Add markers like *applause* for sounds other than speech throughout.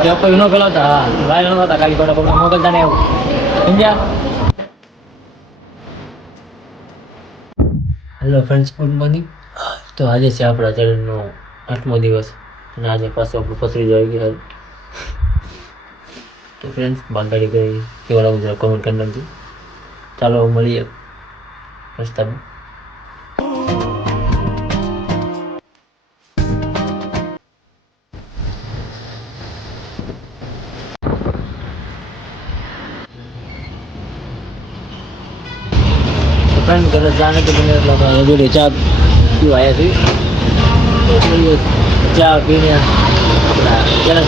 અફવા ન ફેલાવતા હા વાયરલ ન થતા ખાલી ખોટા કોઈને મોકલતા ને એવું. સમજ્યા? હેલો ફ્રેન્ડ્સ ગુડ મોર્નિંગ તો આજે છે આપણા ચરણનો આઠમો દિવસ અને આજે પાછો આપણું પસરી જાય ગયા તો ફ્રેન્ડ્સ બાંધાડી કરી, કેવા લાગુ જરા કોમેન્ટ કરી નાખજો. ચાલો મળીએ રસ્તામાં. તો બને એટલે આપણે જોડે ચા પીવા આવ્યા છીએ તો જોઈએ ચા પીને આપણા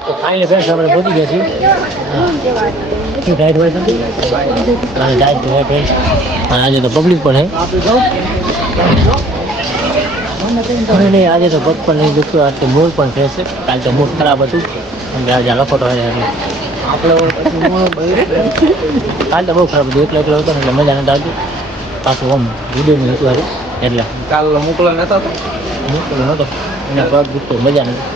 તો ફાઇનલી ફ્રેન્ડ આપણે પહોંચી ગયા છીએ. શું ડાયટ હોય ફ્રેન્ડ્સ આજે તો પબ્લિક પણ હે નહીં આજે તો પગ પણ નહીં દુખતું આજે મૂળ પણ ફ્રેશ છે કાલ તો મૂળ ખરાબ હતું. અને આજે લખો તો કાલ તો બહુ ખરાબ હતું એકલો એકલો હતો એટલે મજા નથી આવતી. પાછું આમ નહીં હતું આજે એટલે. કાલ મોકલો નતો મોકલો નહોતો એના પગ દુખતો મજા નથી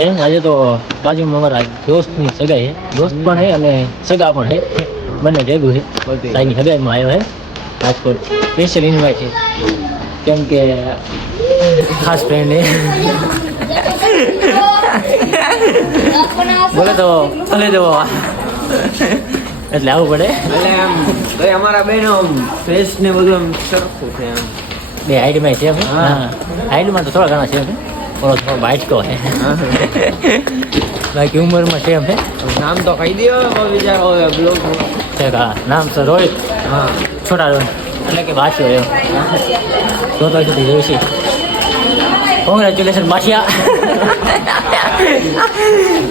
એ આજે તો બાજુમાં અમારા દોસ્તની સગાઈ છે. દોસ્ત પણ છે અને સગા પણ છે. બંને ભેગું છે. સાઈની સગાઈમાં આવ્યો છે. રાજકોટ સ્પેશિયલ ઇન્વાઇટ છે. કેમ કે ખાસ ફ્રેન્ડ છે. બોલે તો ભલે તો. એટલે આવવું પડે. એટલે આમ તો અમારા બેનો ફેસ ને બધું આમ સરખું છે આમ બે હાઈડમાં છે. હા. હા. હાઈટમાં તો થોડા ઘણા છે ઓલો થોડો બાચકો છે બાકી ઉંમરમાં છે છે નામ તો કહી દો બીજા હવે બ્લોગ છે હા, નામ તો રોહિત. હા. છોટા રોહિત એટલે કે બાછો એમ. તો તો સુધી જોઈશી. કોંગ્રેચ્યુલેશન બાછિયા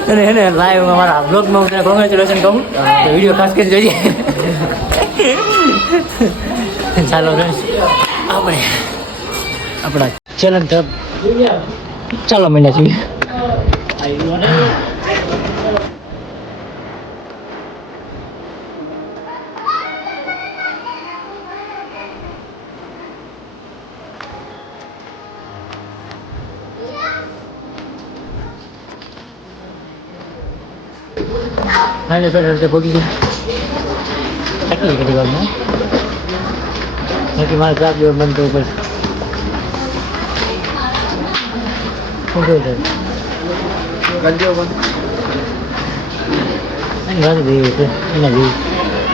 અને એને લાઈવ અમારા બ્લોગમાં હું તને કોંગ્રેચ્યુલેશન કહું. તો વીડિયો ખાસ કરી જોઈએ. ચાલો આપણે આપણા ચેનલ તરફ ચાલો મહિના છીએ હાલે પેલા રીતે ભોગી ગયા. કેટલી ઘડી વારમાં? બાકી મારે ચા પીવા બંધ કરવું પડશે શું કહ્યું તારે કરજો પણ એની વાત જેવી છે એના જેવી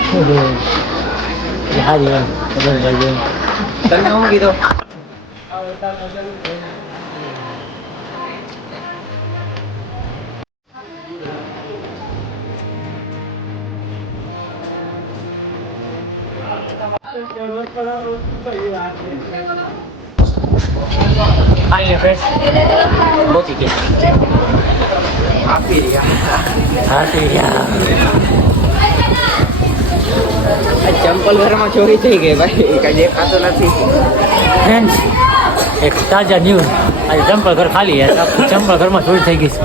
શું જોયું એ હારી એમ ખબર પડે એમ તમે શું કીધું ફાઇનલી ફ્રેન્ડ પહોંચી ગયા આપી રહ્યા ચંપલ ઘરમાં ચોરી થઈ ગઈ ભાઈ. કઈ દેખાતો નથી. ફ્રેન્ડ્સ એક તાજા ન્યૂઝ આજે ચંપલ ઘર ખાલી છે. ચંપલ ઘરમાં ચોરી થઈ ગઈ છે.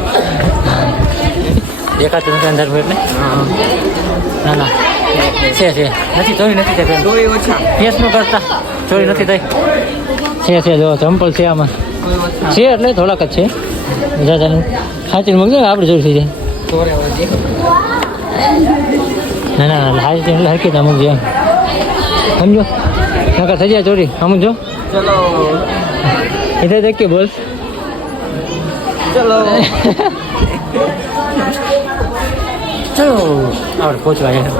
દેખાતું નથી અંદર એટલે? ના ના. છે છે. નથી ચોરી નથી થઈ friends. ચોરી ઓછા. કેસનું કરતા. ચોરી નથી થઈ. છે છે જો ચંપલ છે આમાં. છે એટલે થોડાક જ છે. જાજાનું સાચી મૂકજો ને આપણે જોર થઈ જાય ના ના ના હાજી એટલે હરકી ના મૂકજો સમજો? નકર થઈ જાય ચોરી. સમજો એટલે દેખ કે બોલ. ચલો. ચલો. પહોંચવા ગયા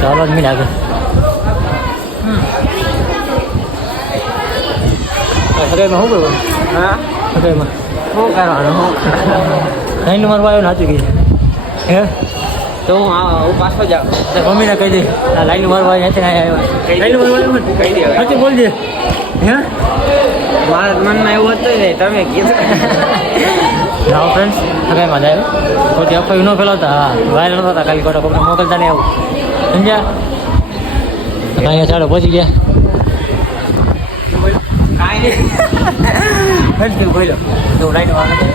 તો અવાજ નહીં લાગે હૃદયમાં શું કરવાનું હા? હૃદયમાં. શું કરવાનું? નહીં નંબર વાળો નાચી ગઈ હે? તો હું હું પાછો જાઉં. મમ્મીને કહી દે. આ લાઈન મારવા અહીંયાથી ના આવ્યા. લાઈન મારવા કહી દે સાચી બોલ બોલજે. હે? મારા મનમાં એવું હતું ને તમે કીધું. રાવ ફ્રેન્ડ્સ હગાઈમાં તો ખોટી કોઈ ન ફેલાવતા. હા વાયરલ નતા ખાલી ખોટા કોઈને મોકલતા નહીં આવું સમજ્યા? અહીંયા ચાલો પહોંચી ગયા. કાંઈ નહીં હજી બોલો. તો લાઈન વાળા.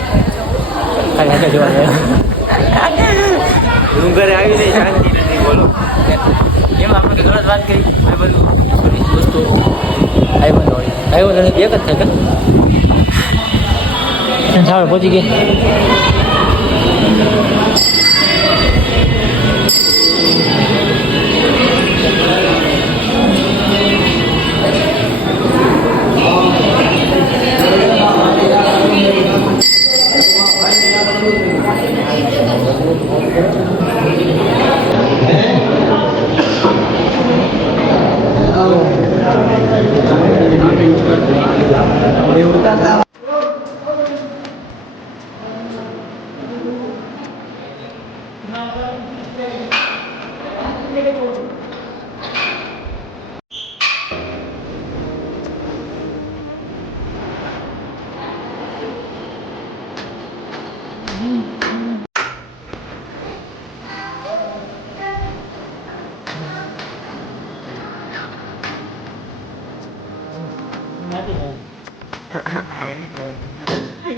ખાલી હાથે જોવા હું ઘરે આવી જાય શાંતિ નથી બોલો. એમાં આપણે ઘણા જ વાત કરી. આ બધું વસ્તુ આવ્યો ન હોય. આવ્યો નથી એક જ થાય ચાલો પહોંચી ગયા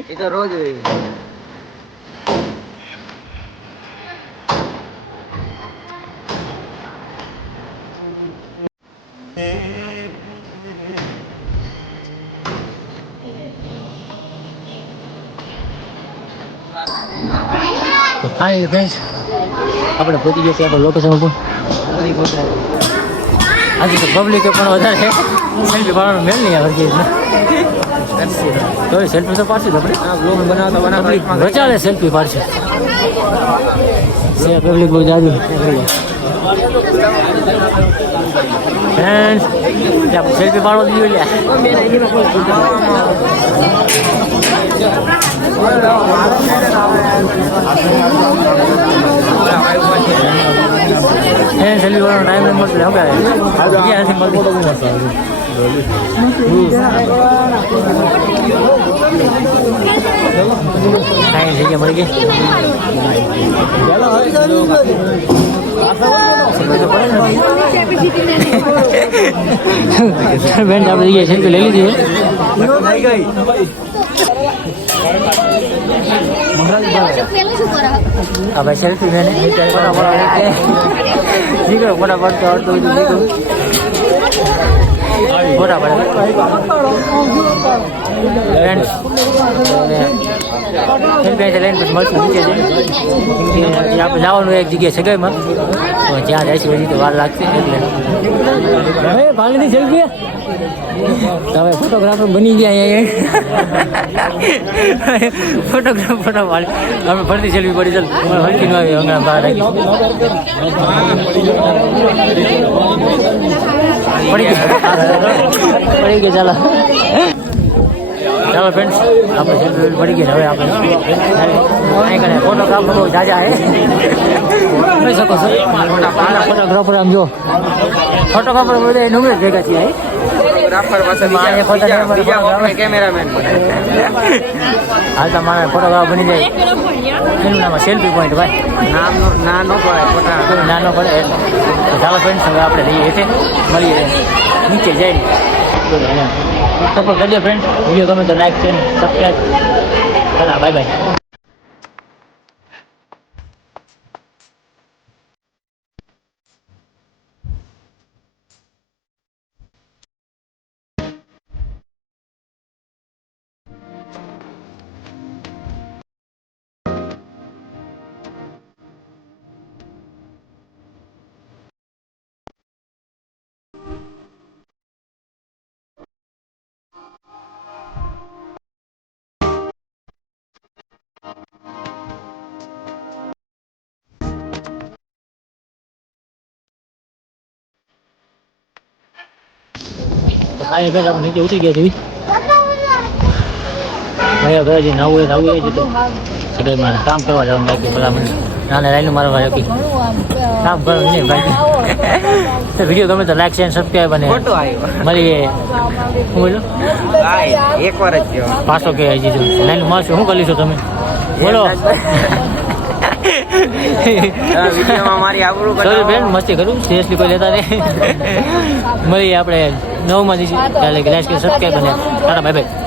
એ તો રોજ આપણે પહોંચી ગયા છીએ લોકેશન ઉપર. આજે તો પબ્લિક પણ વધારે સેલ્ફી પાડવાનો મેળ નહીં આવે તો સેલ્ફી તો પાડશે આપણે? બ્લોગ બનાવતા બનાવતા રચાલે સેલ્ફી પાડશે છે પબ્લિક બહુ જાજુ સેલ્ફી પાડવા દીધું લ્યા એ સેલ્ફી પાડવાનો ટાઈમ નથી મળતો હવે ક્યાં નથી કાંઈ જગ્યા મળી ગઈ. *laughs* બેન આપણે જગ્યાએ સેલ્ફી લઈ લીધી ભાઈ સેલ્ફી મેં નીકળો ફટાફટ તો અડધું બધું નીકળો ફટાફટ પછી મળશું નીચે આપણે જવાનું એક જગ્યાએ સગાઈમાં તો જ્યાં જઈશું હજી તો વાર લાગશે એટલે હવે ભાગીની સેલ્ફી તમે ફોટોગ્રાફર બની ગયા અહીંયા. ફોટોગ્રાફર ફોટો પાડી. આપણે ફરતી ચલવી પડી. ચાલ હલકી નો આવી, હમણાં બહાર પડી ગઈ પડી ગઈ ચાલો. ચાલો ફ્રેન્ડ્સ આપણે સેલ્ફી પડી ગઈ હવે આપણે અહીં કને ફોટોગ્રાફર બહુ જાજા હે. જોઈ શકો છો. ફોટોગ્રાફર આમ જો. ફોટોગ્રાફર બધા નંબર ભેગા છીએ ફોટોગ્રાફર પાસે કેમેરામેન હાલ તો મારે ફોટોગ્રાફ બની જાય. એનું નામ સેલ્ફી પોઈન્ટ ભાઈ નામ નાનો પડે ફોટા. નાનો પડે ચાલો ફ્રેન્ડ્સ હવે આપણે રહીએ હેઠે. મળીએ. નીચે જઈને. સપોર્ટ કરજો ફ્રેન્ડ વીડિયો ગમે તો લાઈક છે સબસ્ક્રાઈબ ચાલો બાય બાય એ ભાઈ આપણે નીચે ઉતરી ગયા છીએ ભાઈ ઘરે જઈને આવું હોય નવું આવું હોય તો સગઈ મારે કામ કરવા જવાનું બાકી પેલા મને નાના લાઈન મારવા ભાઈ હતી કામ કરવાનું નહીં ભાઈ તો વીડિયો ગમે તો લાઈક શેર સબસ્ક્રાઈબ અને ફોટો આવ્યો મળીએ હું બોલો ભાઈ એક વાર જ પાછો કે આવી દીધું લાઈન મારશું શું કરી લઈશું તમે બોલો મારી આબરૂ. ફ્રેન્ડ મસ્તી કરું સિરિયસલી કોઈ લેતા નહીં મળીએ આપણે નવમાં દિવસે કાલે ગ્લાસ કે સબસ્ક્રાઈબ અને ટાટા બાય બાય.